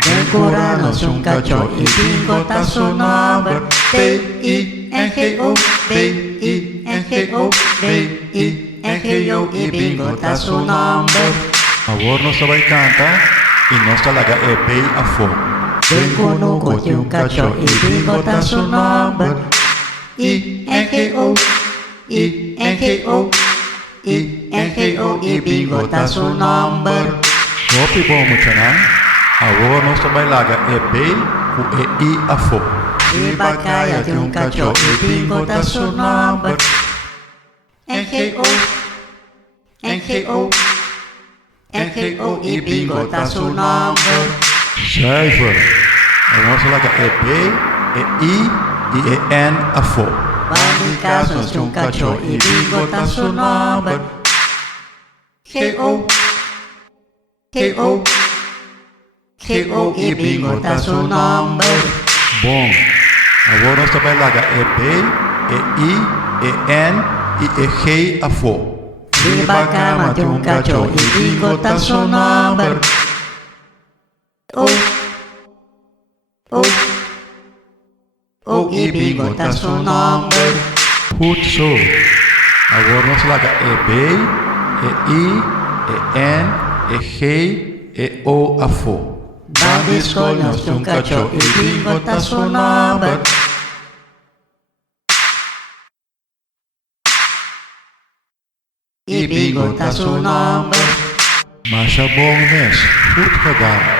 Decorano sung kacho ibingo taso number B-I-N-G-O B-I-N-G-O B-I-N-G-O ibingo taso number. Agora nós vai cantar e nós talaga é bem a fogo. Decono yung kacho ibingo taso number I-N-G-O I-N-G-O I-N-G-O ibingo taso number. Sopi bom mo siya na. Agora nós vai laga é bem o é I a fogo. Ibakaya yung kacho ibingo taso number N-G-O N-G-O N-G-O ibingo taso number. Cijfer. Agora nós laga é bem, é I e é N a fogo. Bandikaso yung kacho ibingo taso number G-O G-O G-O ibingo taso number. Bom. Agora nós vai laga é bem, é I, é N e é G a fogo. Ibakama yung kacho ibingo taso number O O O ibingo taso number. Putso. Agora nós laga é bem, é I, é N, é G, é O a fogo. Bandisko yung kacho ibingo taso number ibingo taso number. Masha bom mes, put kagan.